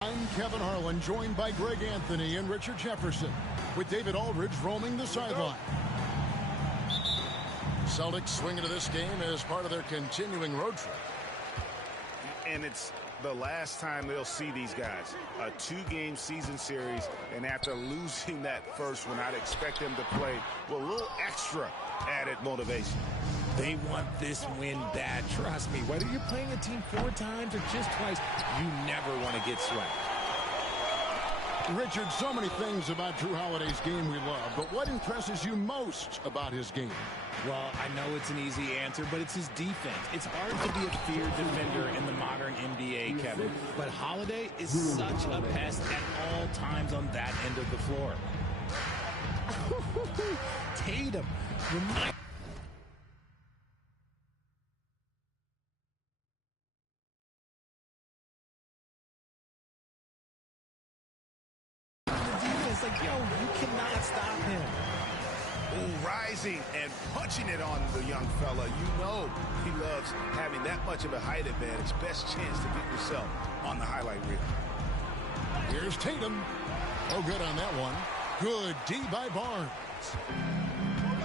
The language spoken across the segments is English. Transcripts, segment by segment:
I'm Kevin Harlan, joined by Greg Anthony and Richard Jefferson, with David Aldridge roaming the sideline. Celtics swing into this game as part of their continuing road trip. And it's the last time they'll see these guys. A 2-game season series, and after losing that first one, I'd expect them to play with a little extra added motivation. They want this win bad. Trust me, whether you're playing a team 4 times or just twice, you never want to get swept. Richard, so many things about Jrue Holiday's game we love, but what impresses you most about his game? Well, I know it's an easy answer, but it's his defense. It's hard to be a feared defender in the modern NBA, Kevin. But Holiday is such a pest at all times on that end of the floor. Tatum. Like, yo, you cannot stop him. Ooh, rising and punching it on the young fella. You know he loves having that much of a height advantage. Best chance to get yourself on the highlight reel. Here's Tatum. Oh, good on that one. Good D by Barnes.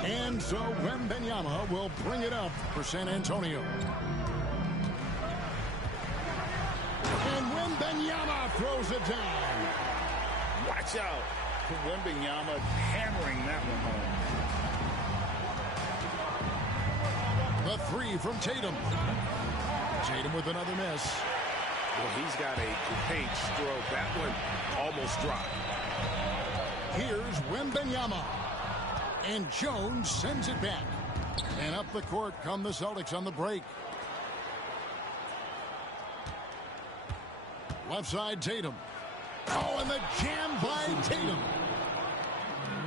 And so Wembanyama will bring it up for San Antonio. And Wembanyama throws it down. Watch out. Wembanyama hammering that one home. The 3 from Tatum. Tatum with another miss. Well, he's got a great stroke. That one almost dropped. Here's Wembanyama. And Jones sends it back. And up the court come the Celtics on the break. Left side, Tatum. Oh, and the jam by Tatum.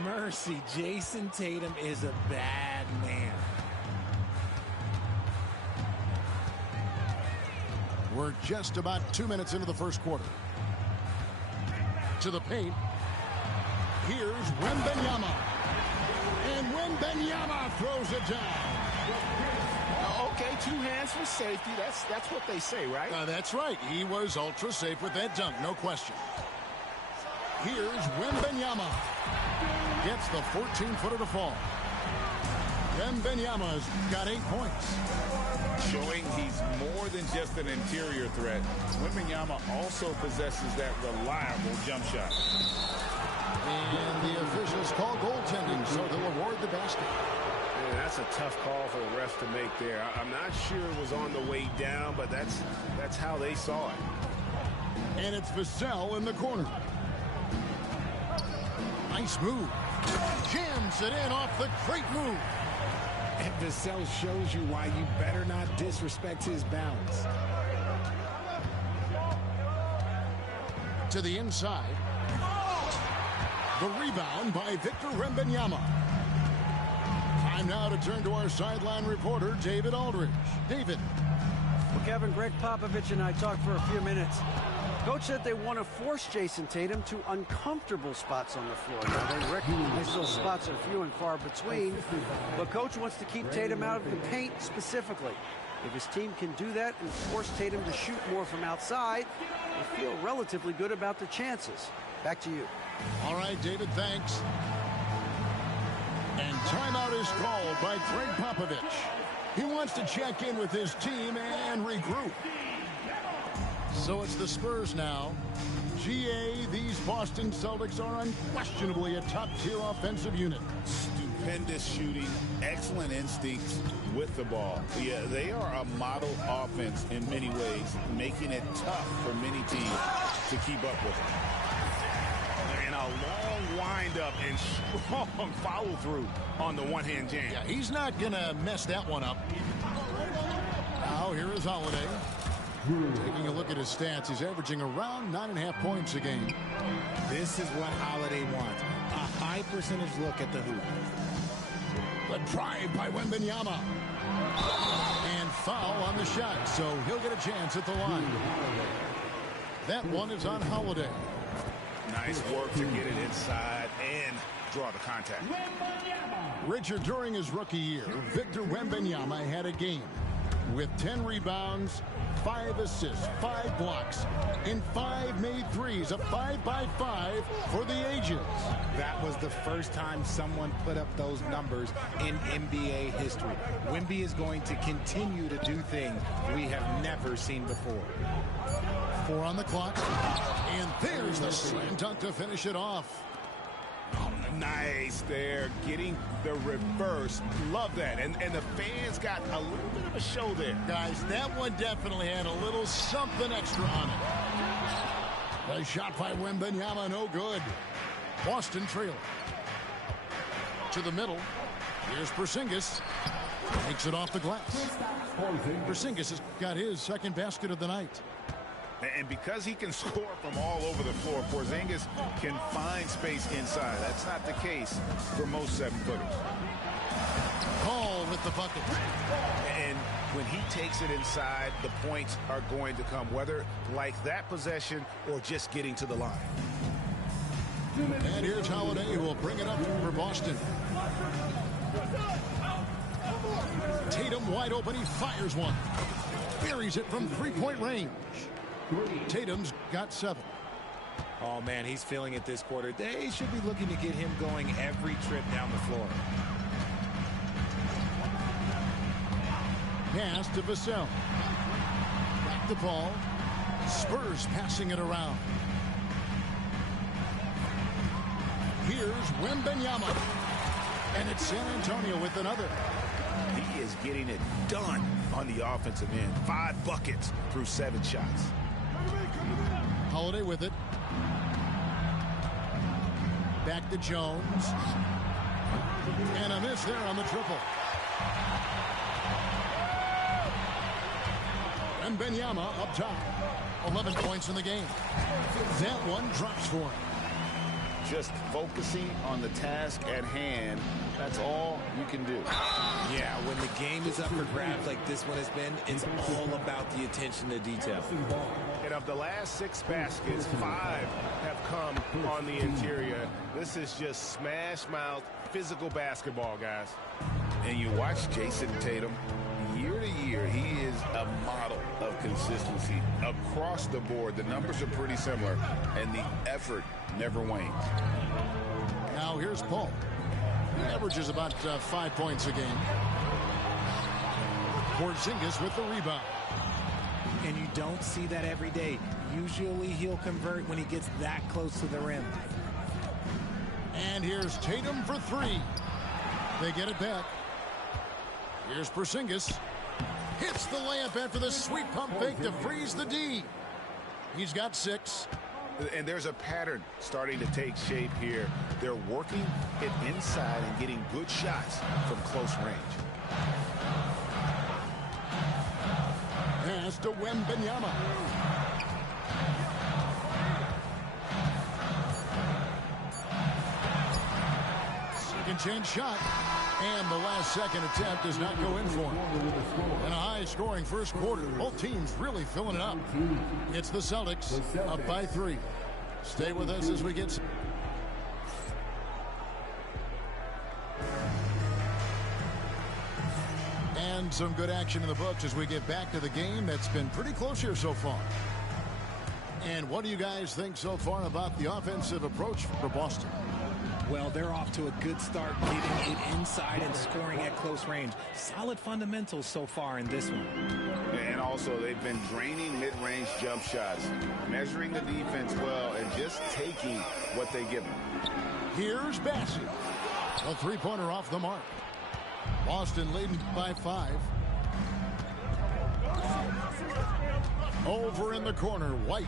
Mercy, Jason Tatum is a bad man. We're just about 2 minutes into the first quarter. To the paint. Here's Wembanyama. And Wembanyama throws it down. Okay, 2 hands for safety. That's what they say, right? That's right. He was ultra safe with that dunk, no question. Here's Wembanyama. Gets the 14-footer to fall. Wembanyama's got 8 points. Showing he's more than just an interior threat, Wembanyama also possesses that reliable jump shot. And the officials call goaltending, so they'll award the basket. Yeah, that's a tough call for the ref to make there. I'm not sure it was on the way down, but that's how they saw it. And it's Vassell in the corner. Nice move. Jams it in off the great move. And Vassell shows you why you better not disrespect his bounds. To the inside. The rebound by Victor Wembanyama. Time now to turn to our sideline reporter, David Aldridge. David. Well, Kevin, Greg Popovich and I talked for a few minutes. Coach said they want to force Jason Tatum to uncomfortable spots on the floor. Now, they recognize those spots are few and far between, but Coach wants to keep Tatum out of the paint specifically. If his team can do that and force Tatum to shoot more from outside, they feel relatively good about the chances. Back to you. All right, David, thanks. And timeout is called by Greg Popovich. He wants to check in with his team and regroup. So it's the Spurs now. GA, these Boston Celtics are unquestionably a top-tier offensive unit. Stupendous shooting, excellent instincts with the ball. Yeah, they are a model offense in many ways, making it tough for many teams to keep up with them. And a long wind-up and strong follow-through on the one-hand jam. Yeah, he's not going to mess that one up. Now, here is Holiday. Taking a look at his stats, he's averaging around 9.5 points a game. This is what Holiday wants. A high percentage look at the hoop. The drive by Wembanyama. And foul on the shot, so he'll get a chance at the line. That one is on Holiday. Nice work to get it inside and draw the contact. Richard, during his rookie year, Victor Wembanyama had a game with 10 rebounds, 5 assists, 5 blocks, and 5 made threes, a 5-by-5 for the ages. That was the first time someone put up those numbers in NBA history. Wemby is going to continue to do things we have never seen before. 4 on the clock, and there's the slam dunk to finish it off. Oh, nice there, getting the reverse. Love that. And the fans got a little bit of a show there. Guys, that one definitely had a little something extra on it. The shot by Wembanyama, no good. Boston trailing. To the middle. Here's Porzingis. Takes it off the glass. Porzingis has got his second basket of the night. And because he can score from all over the floor, Porzingis can find space inside. That's not the case for most 7-footers. Hall with the bucket. And when he takes it inside, the points are going to come, whether like that possession or just getting to the line. And here's Holiday, who will bring it up for Boston. Tatum wide open, he fires one. Buries it from three-point range. Tatum's got 7. Oh, man, he's feeling it this quarter. They should be looking to get him going every trip down the floor. Pass to Vassell. Back the ball. Spurs passing it around. Here's Wembanyama. And it's San Antonio with another. He is getting it done on the offensive end. 5 buckets through 7 shots. Holiday with it. Back to Jones. And a miss there on the triple. And Wembanyama up top. 11 points in the game. That one drops for him. Just focusing on the task at hand, that's all you can do. Yeah, when the game is up for grabs like this one has been, it's all about the attention to detail. And of the last 6 baskets, 5 have come on the interior. This is just smash-mouth, physical basketball, guys. And you watch Jason Tatum, year to year, he is a model of consistency. Across the board, the numbers are pretty similar, and the effort never wanes. Now here's Paul. He averages about 5 points a game. Porzingis with the rebound. and you don't see that every day. Usually he'll convert when he gets that close to the rim. And here's Tatum for three. They get it back. Here's Porzingis. Hits the layup after the sweet pump fake to freeze the D. He's got 6. And there's a pattern starting to take shape here. They're working it inside and getting good shots from close range. Pass to Wembanyama. Second chance shot. And the last second attempt does not go in for him. And a high-scoring first quarter. Both teams really filling it up. It's the Celtics up by 3. Stay with us as we get... And some good action in the books as we get back to the game that's been pretty close here so far. And what do you guys think so far about the offensive approach for Boston? Well, they're off to a good start, getting it inside and scoring at close range. Solid fundamentals so far in this one. And also, they've been draining mid-range jump shots, measuring the defense well, and just taking what they give them. Here's Bassett. A three-pointer off the mark. Boston leading by 5. Over in the corner, White.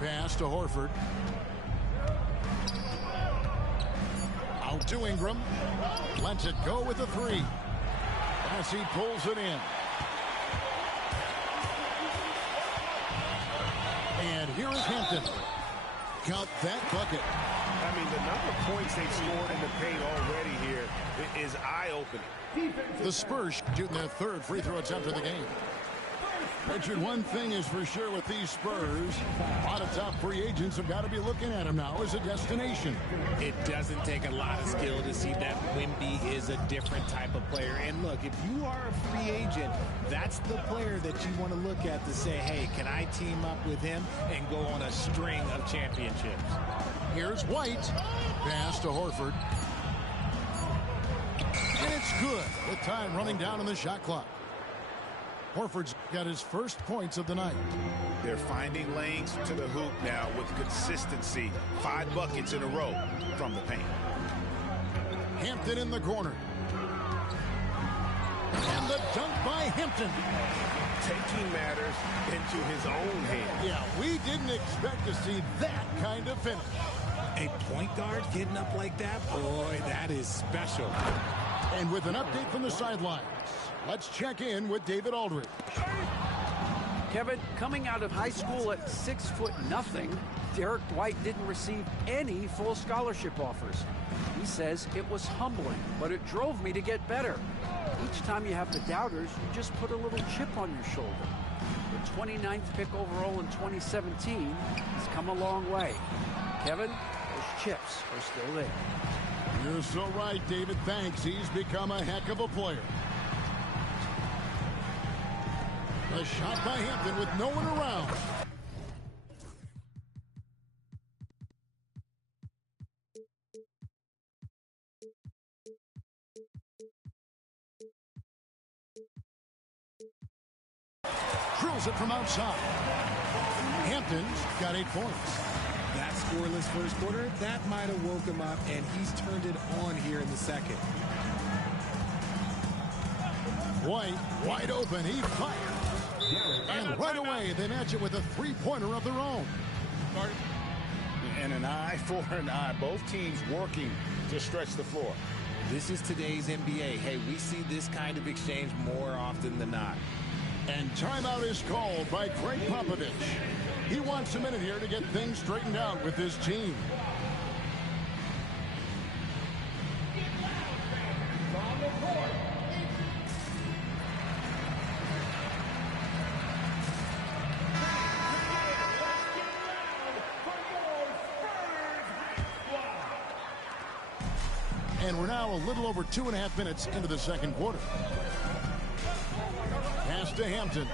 Pass to Horford. Out to Ingram. Lets it go with a 3. As he pulls it in. And here is Hampton. Count that bucket. I mean, the number of points they've scored in the paint already here is eye-opening. The Spurs shooting their 3rd free throw attempt of the game. Richard, one thing is for sure with these Spurs, a lot of top free agents have got to be looking at them now as a destination. It doesn't take a lot of skill to see that Wemby is a different type of player. And look, if you are a free agent, that's the player that you want to look at to say, hey, can I team up with him and go on a string of championships? Here's White. Pass to Horford. And it's good with time running down on the shot clock. Horford's got his first points of the night. They're finding lanes to the hoop now with consistency. 5 buckets in a row from the paint. Hampton in the corner. And the dunk by Hampton. Taking matters into his own hands. Yeah, we didn't expect to see that kind of finish. A point guard getting up like that? Boy, that is special. And with an update from the sidelines, let's check in with David Aldridge. Kevin, coming out of high school at 6'0", Derek White didn't receive any full scholarship offers. He says it was humbling, but it drove me to get better. Each time you have the doubters, you just put a little chip on your shoulder. The 29th pick overall in 2017 has come a long way. Kevin, those chips are still there. You're so right, David. Thanks. He's become a heck of a player. A shot by Hampton with no one around. Drills it from outside. Hampton's got 8 points. That scoreless first quarter, that might have woke him up, and he's turned it on here in the second. White, wide open. He fires. And right away, they match it with a three-pointer of their own. And an eye for an eye. Both teams working to stretch the floor. This is today's NBA. Hey, we see this kind of exchange more often than not. And timeout is called by Greg Popovich. He wants a minute here to get things straightened out with his team. And we're now a little over 2.5 minutes into the second quarter. Pass to Hampton.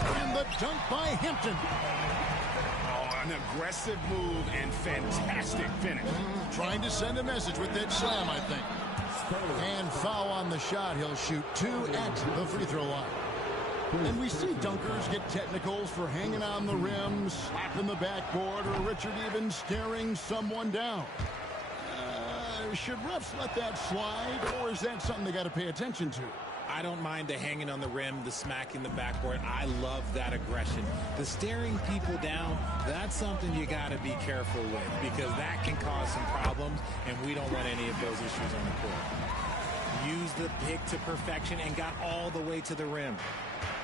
And the dunk by Hampton. Oh, An aggressive move and fantastic finish. Trying to send a message with that slam, I think. And foul on the shot. He'll shoot 2 at the free throw line. And we see dunkers get technicals for hanging on the rim, slapping the backboard, or Richard even staring someone down. Should refs let that slide, or is that something they got to pay attention to? I don't mind the hanging on the rim, the smacking the backboard. I love that aggression. The staring people down, that's something you got to be careful with because that can cause some problems, and we don't want any of those issues on the court. Use the pick to perfection and got all the way to the rim.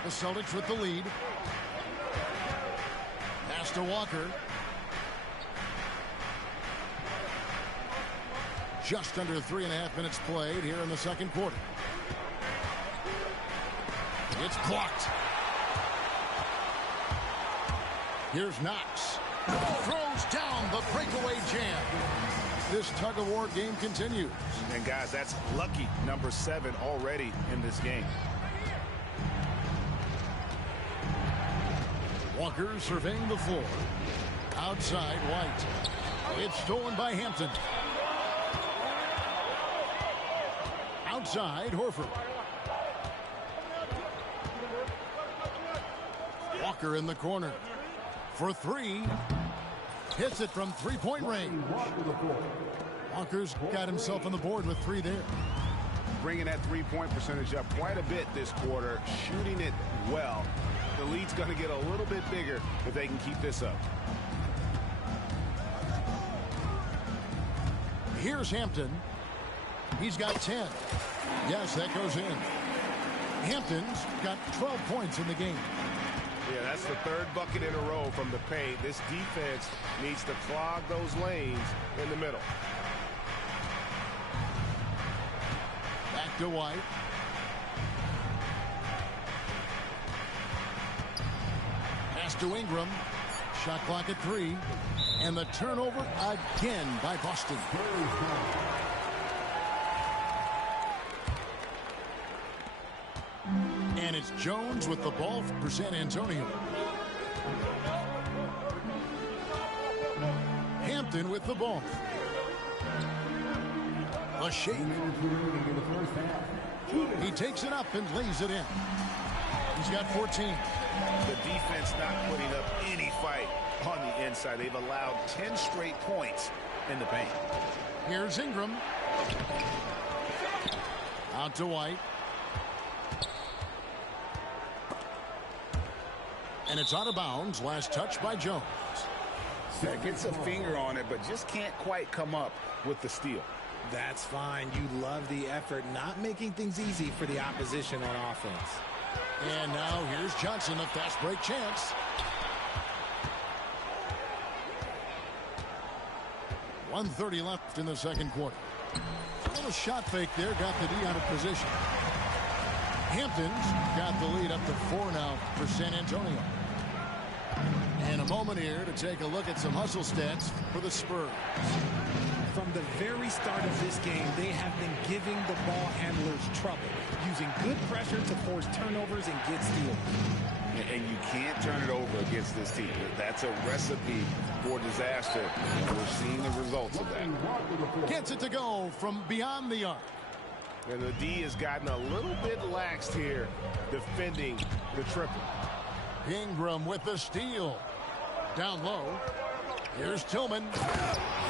The Celtics with the lead. Pass to Walker. Just under 3.5 minutes played here in the second quarter. It's blocked. Here's Knox. Throws down the breakaway jam. This tug-of-war game continues. And guys, that's lucky number 7 already in this game. Walker surveying the floor. Outside, White. It's stolen by Hampton. Outside, Horford. Walker in the corner. For 3. Hits it from three-point range. Walker's got himself on the board with 3 there. Bringing that three-point percentage up quite a bit this quarter. Shooting it well. The lead's going to get a little bit bigger if they can keep this up. Here's Hampton. He's got 10. Yes, that goes in. Hampton's got 12 points in the game. Yeah, that's the 3rd bucket in a row from the paint. This defense needs to clog those lanes in the middle. Back to White. Pass to Ingram. Shot clock at 3. And the turnover again by Boston. And it's Jones with the ball for San Antonio. Hampton with the ball. The shake. He takes it up and lays it in. He's got 14. The defense not putting up any fight on the inside. They've allowed 10 straight points in the paint. Here's Ingram. Out to White. And it's out of bounds. Last touch by Jones. Gets a finger on it, but just can't quite come up with the steal. That's fine. You love the effort, not making things easy for the opposition on offense. And now here's Johnson, a fast break chance. .130 left in the second quarter. A little shot fake there, got the D out of position. Hampton's got the lead up to 4 now for San Antonio. And a moment here to take a look at some hustle stats for the Spurs. From the very start of this game, they have been giving the ball handlers trouble, using good pressure to force turnovers and get steals. And you can't turn it over against this team. That's a recipe for disaster. And we're seeing the results of that. Gets it to go from beyond the arc. And the D has gotten a little bit laxed here defending the triple. Ingram with the steal. Down low. Here's Tillman.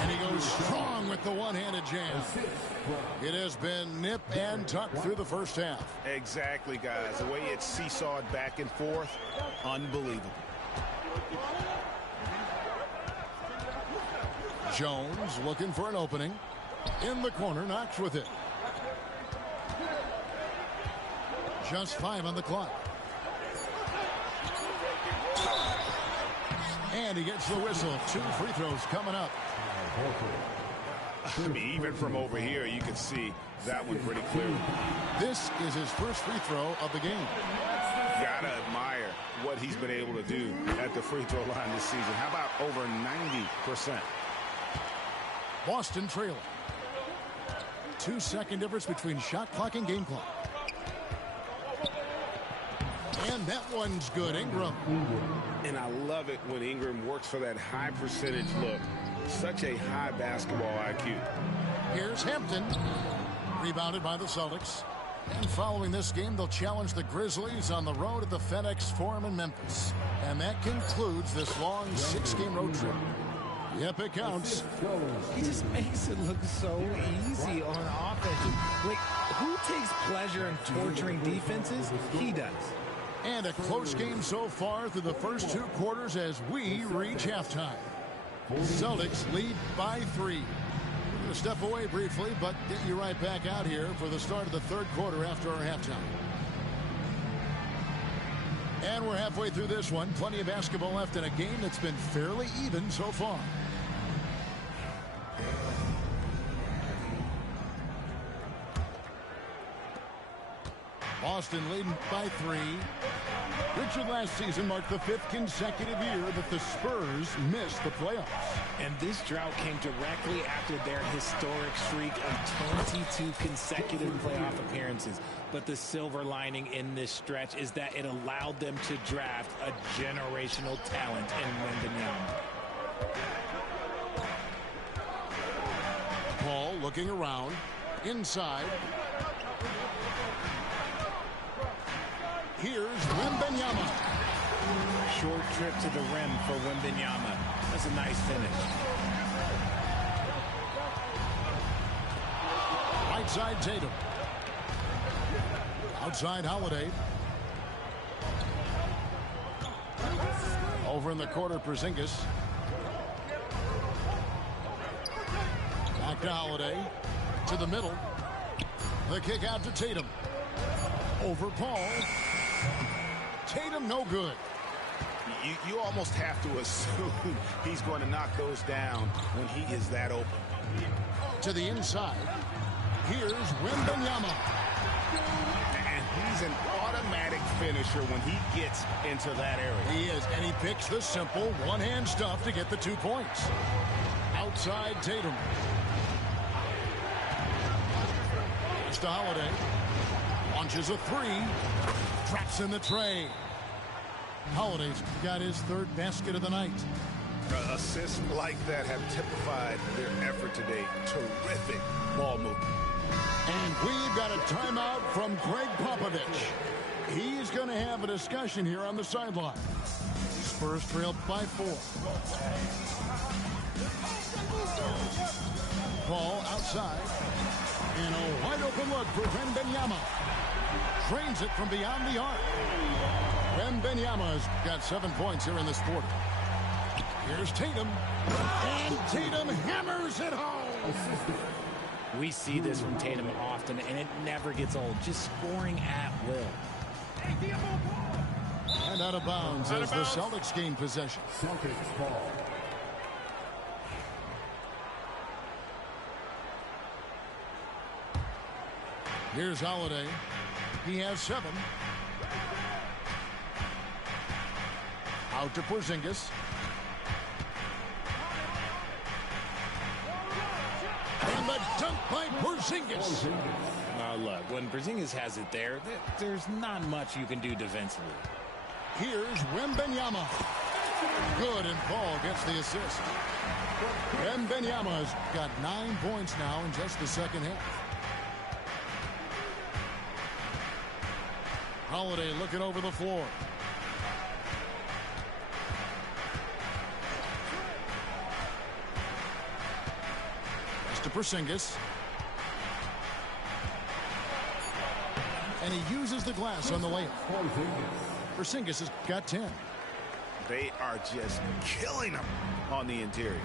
And he goes strong with the one-handed jam. It has been nip and tuck through the first half. Exactly, guys. The way it's seesawed back and forth, unbelievable. Jones looking for an opening. In the corner, Knox with it. Just 5 on the clock. And he gets the whistle. 2 free throws coming up. I mean, even from over here, you can see that one pretty clearly. This is his first free throw of the game. Gotta admire what he's been able to do at the free throw line this season. How about over 90%? Boston trailing. 2-second difference between shot clock and game clock. And And that one's good. Ingram. And I love it when Ingram works for that high percentage look. Such a high basketball IQ. Here's Hampton. Rebounded by the Celtics. And following this game, they'll challenge the Grizzlies on the road at the FedEx Forum in Memphis. And that concludes this long 6-game road trip. Yep, it counts. He just makes it look so easy on offense. Like, who takes pleasure in torturing defenses? He does. And a close game so far through the first 2 quarters as we reach halftime. Celtics lead by 3. We're going to step away briefly, but get you right back out here for the start of the 3rd quarter after our halftime. And we're halfway through this one. Plenty of basketball left in a game that's been fairly even so far. Boston leading by 3. Richard last season marked the 5th consecutive year that the Spurs missed the playoffs. And this drought came directly after their historic streak of 22 consecutive playoff appearances. But the silver lining in this stretch is that it allowed them to draft a generational talent in Wembanyama. Paul looking around. Inside. Here's Wembanyama. Short trip to the rim for Wembanyama. That's a nice finish. Right side Tatum. Outside Holiday. Over in the corner Porzingis. Back to Holiday. To the middle. The kick out to Tatum. Over Paul. Tatum no good. You almost have to assume he's going to knock those down when he is that open. To the inside. Here's Wembanyama. And he's an automatic finisher when he gets into that area. He is, and he picks the simple one-hand stuff to get the 2 points. Outside Tatum. Pass to Holiday. Launches a 3. Traps in the tray. Holiday's got his 3rd basket of the night. Assists like that have typified their effort today. Terrific ball movement. And we've got a timeout from Greg Popovich. He's going to have a discussion here on the sideline. Spurs trailed by 4. Paul outside. And a wide open look for Wembanyama. Drains it from beyond the arc. Wembanyama's got 7 points here in this quarter. Here's Tatum. And Tatum hammers it home. We see this from Tatum often, and it never gets old. Just scoring at will. And out of bounds as the Celtics gain possession. Celtics ball. Here's Holiday. He has 7. Out to Porzingis. And the dunk by Porzingis. Now look, when Porzingis has it there, there's not much you can do defensively. Here's Wembanyama. Good, and Paul gets the assist. Wembanyama's got 9 points now in just the second half. Holiday looking over the floor. Pass to Porzingis. And he uses the glass on the layup. Porzingis has got 10. They are just killing them on the interior.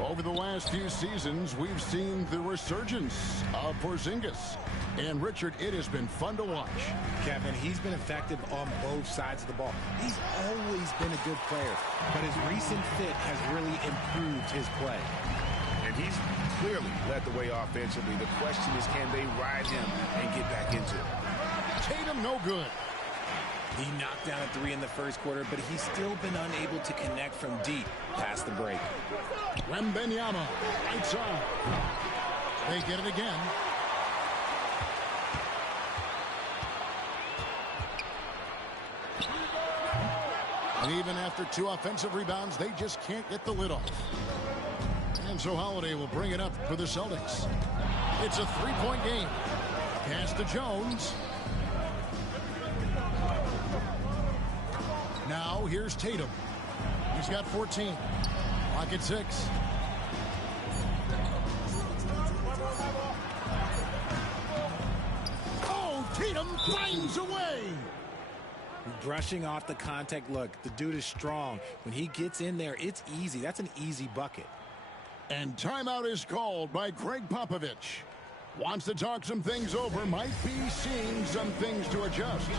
Over the last few seasons, we've seen the resurgence of Porzingis. And, Richard, it has been fun to watch. Kevin, he's been effective on both sides of the ball. He's always been a good player, but his recent fit has really improved his play. And he's clearly led the way offensively. The question is, can they ride him and get back into it? Tatum no good. He knocked down a 3 in the first quarter, but he's still been unable to connect from deep past the break. Wembanyama, right side. They get it again. And even after 2 offensive rebounds, they just can't get the lid off. And so Holiday will bring it up for the Celtics. It's a 3-point game. Pass to Jones. Now here's Tatum. He's got 14. Clock at 6. Oh, Tatum finds a way. Brushing off the contact. Look, the dude is strong. When he gets in there, it's easy. That's an easy bucket. And timeout is called by Greg Popovich. Wants to talk some things over. Might be seeing some things to adjust.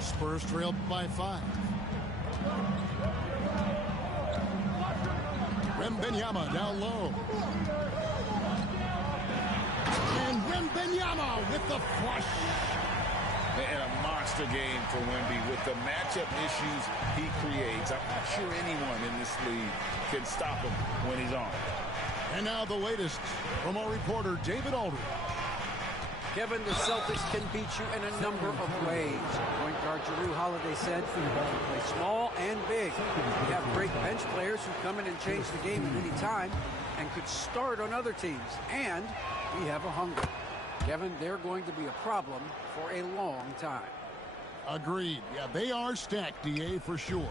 Spurs trail by 5. Wembanyama down low. And Wembanyama with the flush. And a monster game for Wemby with the matchup issues he creates. I'm not sure anyone in this league can stop him when he's on. And now the latest from our reporter, David Aldridge. Kevin, the Celtics can beat you in a number of ways. Point guard Jrue Holiday said, "We play small and big. We have great bench players who come in and change the game at any time and could start on other teams. And we have a hunger." Kevin, they're going to be a problem for a long time. Agreed. Yeah, they are stacked, DA, for sure.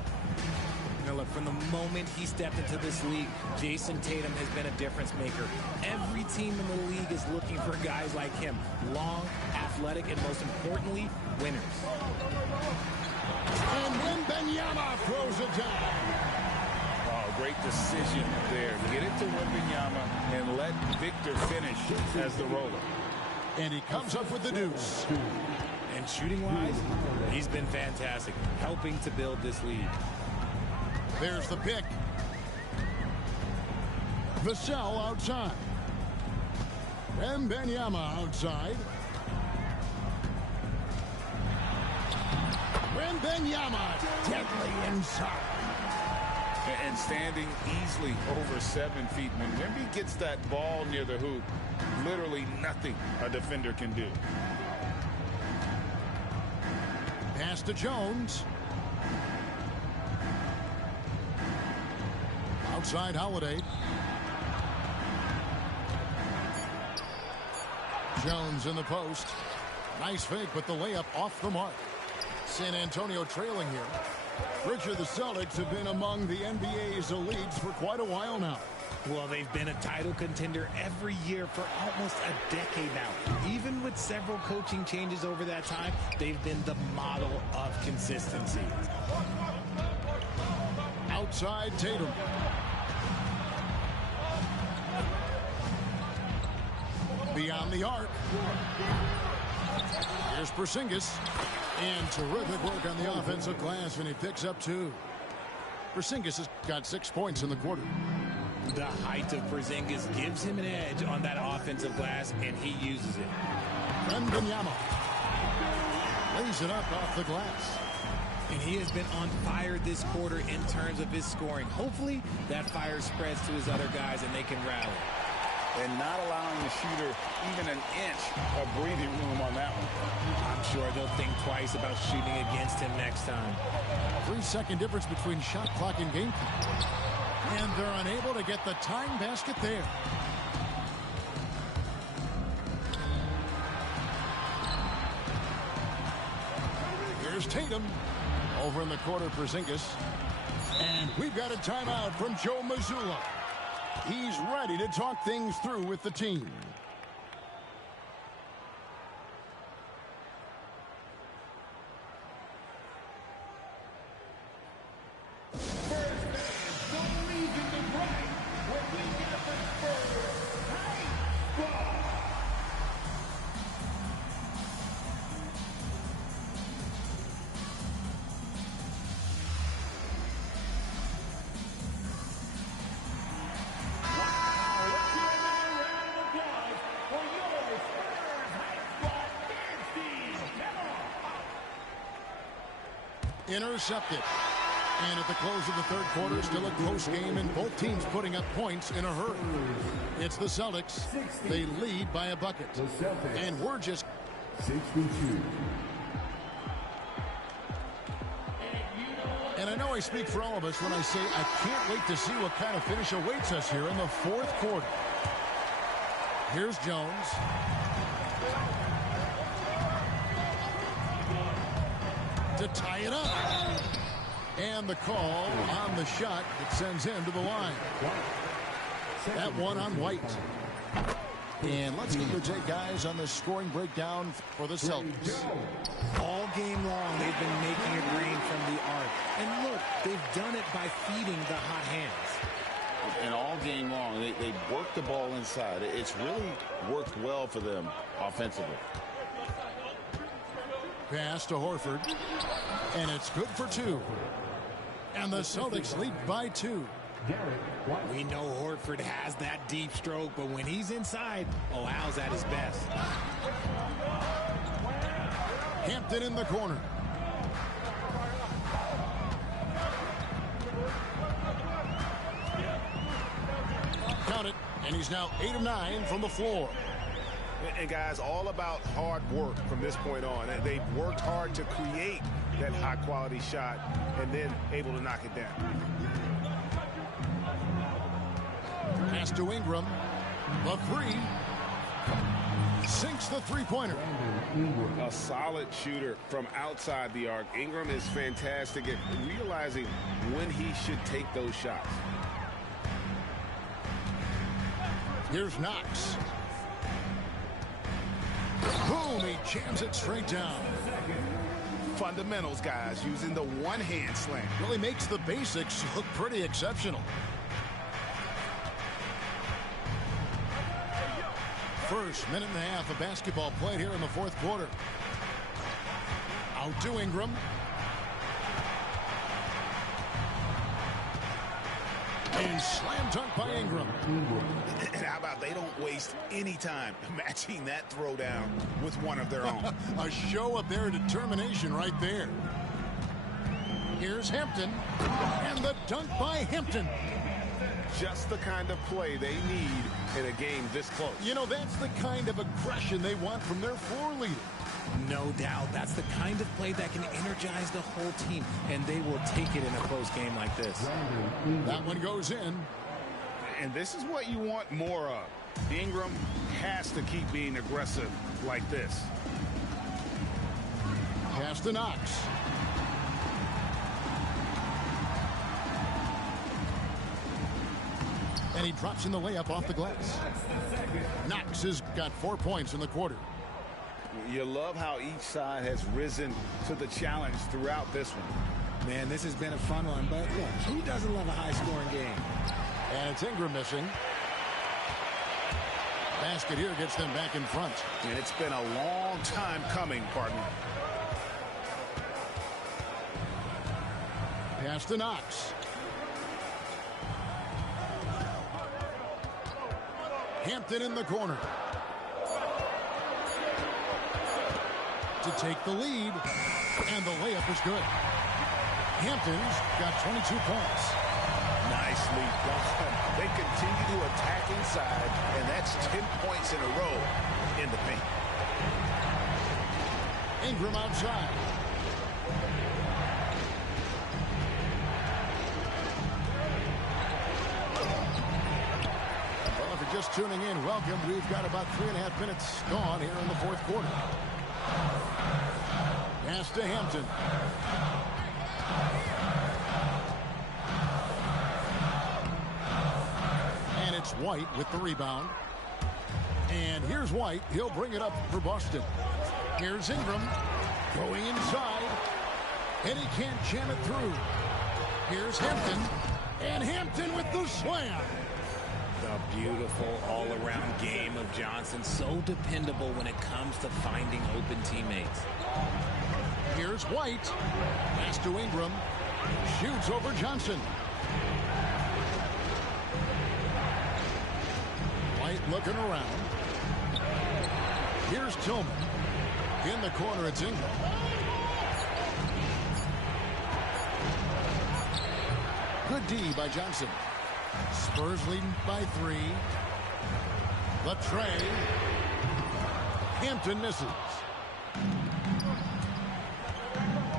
Now look, from the moment he stepped into this league, Jason Tatum has been a difference maker. Every team in the league is looking for guys like him. Long, athletic, and most importantly, winners. And Wembanyama throws it down. Oh, great decision there. Get it to Wembanyama and let Victor finish as the roller. And he comes up with the deuce. And shooting-wise, he's been fantastic, helping to build this league. There's the pick. Vassell outside. Wembanyama outside. Wembanyama deadly inside. And standing easily over 7 feet. When Wemby gets that ball near the hoop, literally nothing a defender can do. Pass to Jones. Outside Holiday. Jones in the post. Nice fake, but the layup off the mark. San Antonio trailing here. Richard, the Celtics have been among the NBA's elites for quite a while now. Well, they've been a title contender every year for almost a decade now. Even with several coaching changes over that time, they've been the model of consistency. Outside Tatum. Beyond the arc. Here's Porzingis. And terrific work on the offensive glass, and he picks up 2. Porzingis has got 6 points in the quarter. The height of Porzingis gives him an edge on that offensive glass, and he uses it. Wembanyama lays it up off the glass. And he has been on fire this quarter in terms of his scoring. Hopefully, that fire spreads to his other guys, and they can rally. And not allowing the shooter even an inch of breathing room on that one. I'm sure they'll think twice about shooting against him next time. 3-second difference between shot clock and game clock. And they're unable to get the tying basket there. Here's Tatum. Over in the corner, Porzingis. And we've got a timeout from Joe Mazzulla. He's ready to talk things through with the team. Intercepted. And at the close of the third quarter, still a close game, and both teams putting up points in a hurry. It's the Celtics. They lead by a bucket. And we're just 62. And I know I speak for all of us when I say I can't wait to see what kind of finish awaits us here in the fourth quarter. Here's Jones. To tie it up. And the call on the shot that sends him to the line. That one on White. And let's get your take, guys, on the scoring breakdown for the Celtics. All game long, they've been making it rain from the arc. And look, they've done it by feeding the hot hands. And all game long, they work the ball inside. It's really worked well for them offensively. Pass to Horford. And it's good for two. And the Celtics lead by 2. We know Horford has that deep stroke, but when he's inside, oh, Al's at his best. Hampton in the corner. Count it, and he's now 8 of 9 from the floor. And guys, all about hard work from this point on. They've worked hard to create that high-quality shot and then able to knock it down. Pass to Ingram. The three. Sinks the three-pointer. A solid shooter from outside the arc. Ingram is fantastic at realizing when he should take those shots. Here's Knox. Boom, he jams it straight down. Fundamentals, guys, using the one-hand slam. Really makes the basics look pretty exceptional. First minute and a half of basketball played here in the fourth quarter. Out to Ingram. And slam dunk by Ingram. And how about they don't waste any time matching that throwdown with one of their own. A show of their determination right there. Here's Hampton. And the dunk by Hampton. Just the kind of play they need in a game this close. You know, that's the kind of aggression they want from their floor leader. No doubt. That's the kind of play that can energize the whole team, and they will take it in a close game like this. That one goes in. And this is what you want more of. Ingram has to keep being aggressive like this. Pass to Knox. And he drops in the layup off the glass. Knox has got 4 points in the quarter. You love how each side has risen to the challenge throughout this one. Man, this has been a fun one, but look, who doesn't love a high-scoring game? And it's Ingram missing. Basket here gets them back in front. And it's been a long time coming, partner. Pass to Knox. Hampton in the corner. To take the lead. And the layup is good. Hampton's got 22 points. Nicely done. They continue to attack inside, and that's 10 points in a row in the paint. Ingram outside. Well, if you're just tuning in, welcome. We've got about 3.5 minutes gone here in the fourth quarter. Pass to Hampton. And it's White with the rebound. And here's White. He'll bring it up for Boston. Here's Ingram going inside. And he can't jam it through. Here's Hampton. And Hampton with the slam. The beautiful all-around game of Johnson. So dependable when it comes to finding open teammates. Here's White. Pass to Ingram. Shoots over Johnson. White looking around. Here's Tillman. In the corner, it's Ingram. Good D by Johnson. Spurs leading by 3. The tray. Hampton misses.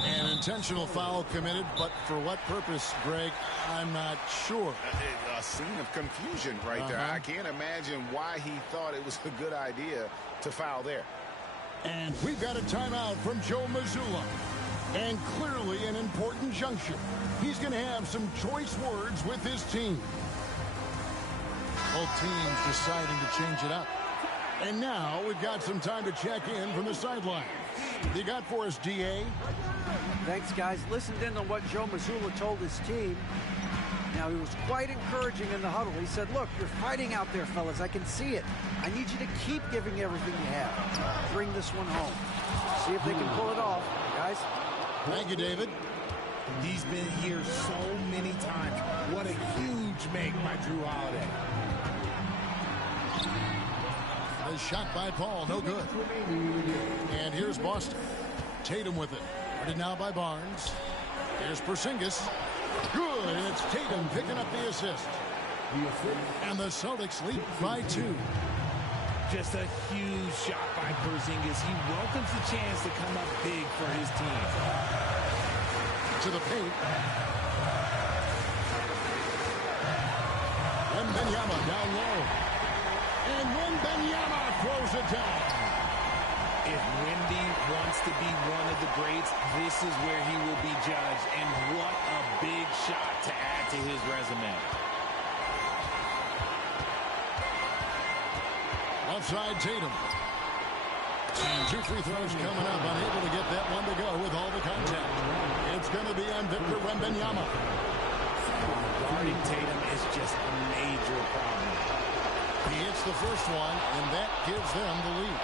An intentional foul committed, but for what purpose, Greg, I'm not sure. A scene of confusion right there. I can't imagine why he thought it was a good idea to foul there. And we've got a timeout from Joe Mazzulla. And clearly an important juncture. He's going to have some choice words with his team. Both teams deciding to change it up. And now we've got some time to check in from the sideline. You got for us, D.A.? Thanks, guys. Listened in on what Joe Mazzulla told his team. Now, he was quite encouraging in the huddle. He said, look, you're fighting out there, fellas. I can see it. I need you to keep giving everything you have. Bring this one home. See if they can pull it off, guys. Thank you, David. He's been here so many times. What a huge make by Jrue Holiday. A shot by Paul, no good. And here's Boston. Tatum with it. Guarded now by Barnes. Here's Porzingis. Good, and it's Tatum picking up the assist. And the Celtics lead by 2. Just a huge shot by Porzingis. He welcomes the chance to come up big for his team. To the paint. Wembanyama down low. And Wembanyama throws it down. If Wemby wants to be one of the greats, this is where he will be judged. And what a big shot to add to his resume. Offside Tatum. And 2 free throws coming up. Unable to get that one to go with all the contact. It's going to be on Victor Wembanyama. Guarding Tatum is just a major problem. He hits the first one, and that gives them the lead.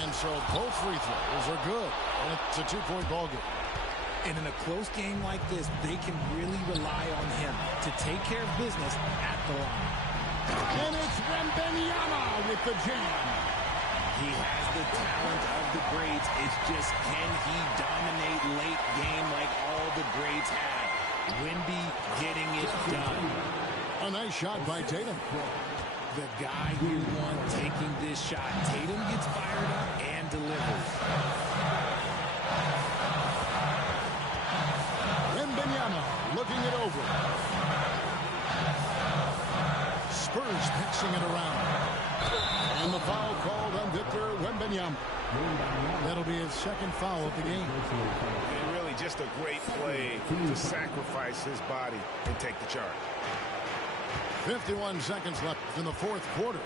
And so both free throws are good. And it's a 2-point ball game. And in a close game like this, they can really rely on him to take care of business at the line. And it's Wembanyama with the jam. He has the talent of the greats. It's just, can he dominate late game like all the greats have? Wemby getting it done. A nice shot by Tatum. The guy you want taking this shot. Tatum gets fired up and delivers. Wembanyama looking it over. Spurs passing it around. And the foul called on Victor Wembanyama. That'll be his second foul of the game. And really just a great play to sacrifice his body and take the charge. 51 seconds left in the fourth quarter.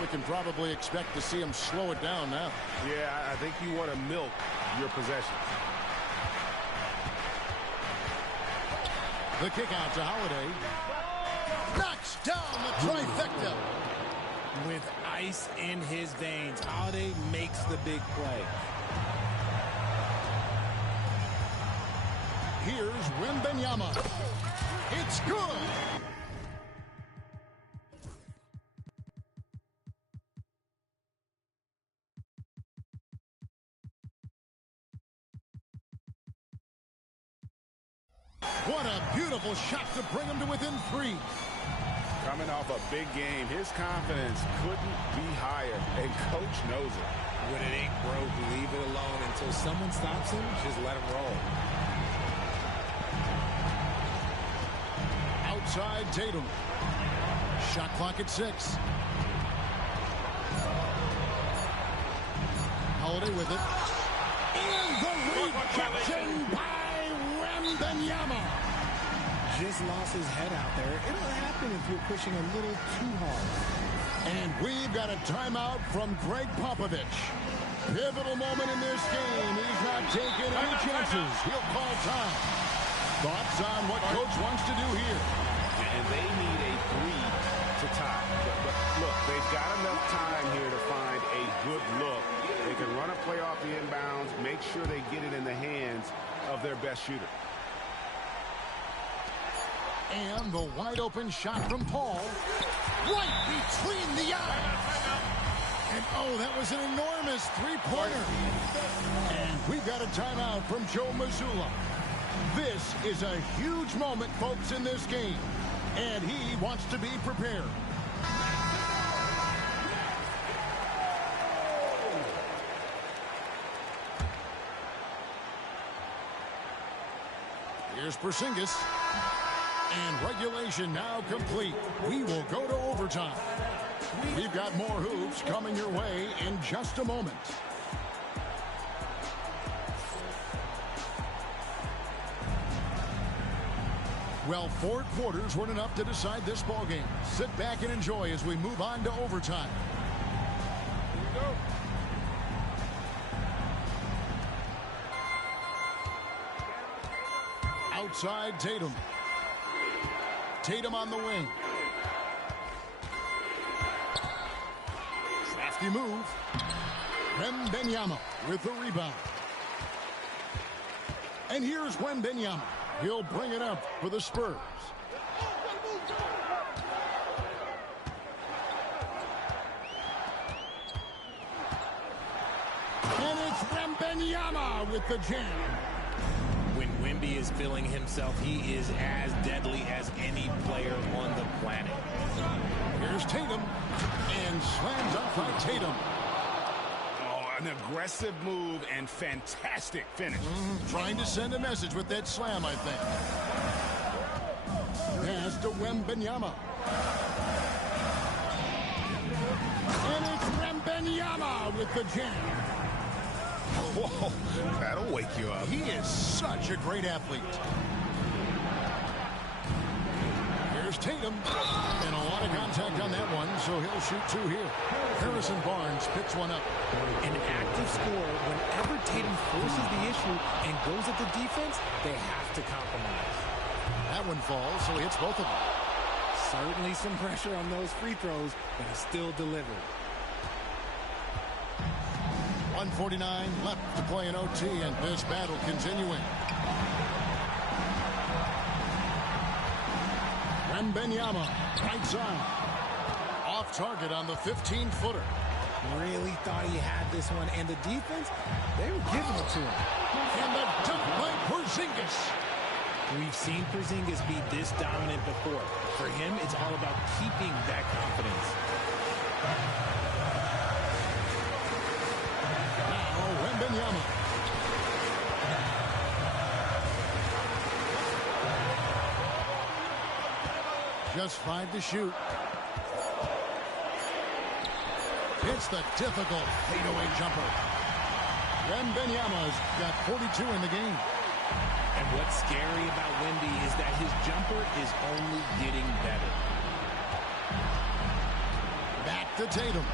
We can probably expect to see him slow it down now. Yeah, I think you want to milk your possession. The kick out to Holiday. Knocks down the trifecta. With ice in his veins, Holiday makes the big play. Here's Wembanyama. It's good. What a beautiful shot to bring him to within 3. Coming off a big game, his confidence couldn't be higher, and coach knows it. When it ain't broke, leave it alone until someone stops him. Just let him roll. Outside Tatum. Shot clock at 6. Holiday with it. And the rejection by Wembanyama. Just lost his head out there. It'll happen if you're pushing a little too hard. And we've got a timeout from Greg Popovich. Pivotal moment in this game. He's not taking any chances. He'll call time. Thoughts on what coach wants to do here? And they need a 3 to tie. But look, they've got enough time here to find a good look. They can run a play off the inbounds, make sure they get it in the hands of their best shooter. And the wide open shot from Paul. Right between the eyes. And, oh, that was an enormous three-pointer. And we've got a timeout from Joe Mazzulla. This is a huge moment, folks, in this game. And he wants to be prepared. Here's Porzingis. And regulation now complete. We will go to overtime. We've got more hoops coming your way in just a moment. Well, 4 quarters weren't enough to decide this ballgame. Sit back and enjoy as we move on to overtime. Here we go. Outside Tatum. Tatum on the wing. Crafty move. Wembanyama with the rebound. And here's Wembanyama. He'll bring it up for the Spurs. And it's Wembanyama with the jam. When Wemby is feeling himself, he is as deadly as any player on the planet. Here's Tatum. And slams up by Tatum. An aggressive move and fantastic finish. Trying to send a message with that slam, I think. Pass to Wembanyama. And it's Wembanyama with the jam. Whoa, that'll wake you up. He is such a great athlete. Here's Tatum. And a lot of contact on that one, so he'll shoot 2 here. Harrison Barnes picks one up. An active scorer, whenever Tatum forces the issue and goes at the defense, they have to compromise. That one falls, so he hits both of them. Certainly some pressure on those free throws, but he still delivered. 1:49 left to play in OT, and this battle continuing. Wembanyama, right side. Off target on the 15-footer. Really thought he had this one, and the defense, they were giving it to him. And the dunk by Porzingis. We've seen Porzingis be this dominant before. For him, it's all about keeping that confidence. Now, Wembanyama. Just 5 to shoot. It's the difficult fadeaway jumper. Wembanyama's got 42 in the game. And what's scary about Wemby is that his jumper is only getting better. Back to Tatum.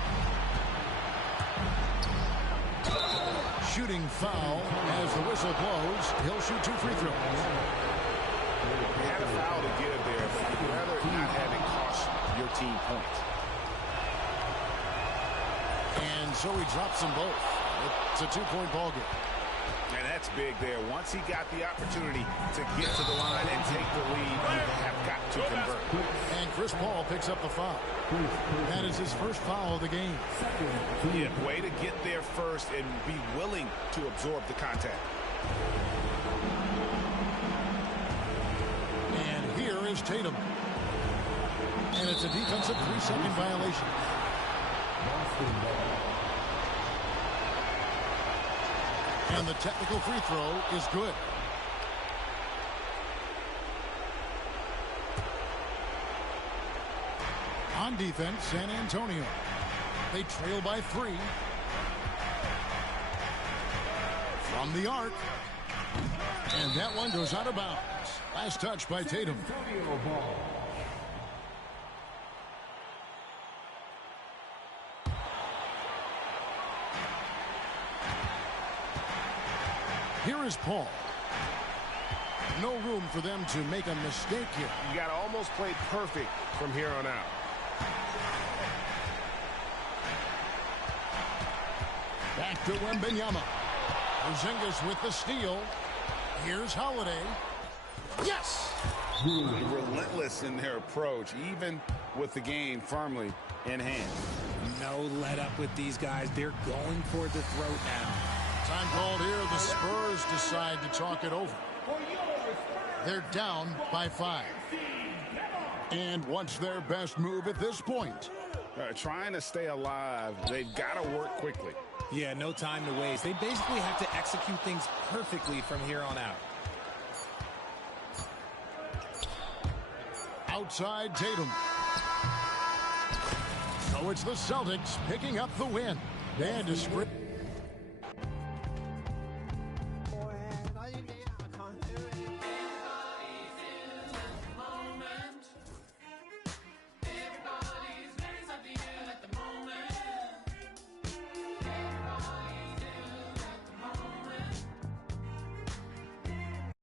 Shooting foul as the whistle blows. He'll shoot 2 free throws. You had a foul to give there, but you'd rather not have it cost your team points. And so he drops them both. It's a 2-point ball game. And that's big there. Once he got the opportunity to get to the line and take the lead, you have got to convert. And Chris Paul picks up the foul. That is his first foul of the game. Yeah, way to get there first and be willing to absorb the contact. And here is Tatum. And it's a defensive 3-second violation. And the technical free throw is good. On defense, San Antonio. They trail by 3. From the arc. And that one goes out of bounds. Last touch by Tatum. Here is Paul. No room for them to make a mistake here. You got to almost play perfect from here on out. Back to Wembanyama. Porzingis with the steal. Here's Holiday. Yes! Relentless in their approach, even with the game firmly in hand. No let up with these guys. They're going for the throat now. Time called here. The Spurs decide to talk it over. They're down by 5. And what's their best move at this point? Trying to stay alive. They've got to work quickly. Yeah, no time to waste. They basically have to execute things perfectly from here on out. Outside Tatum. So it's the Celtics picking up the win. And a sprint.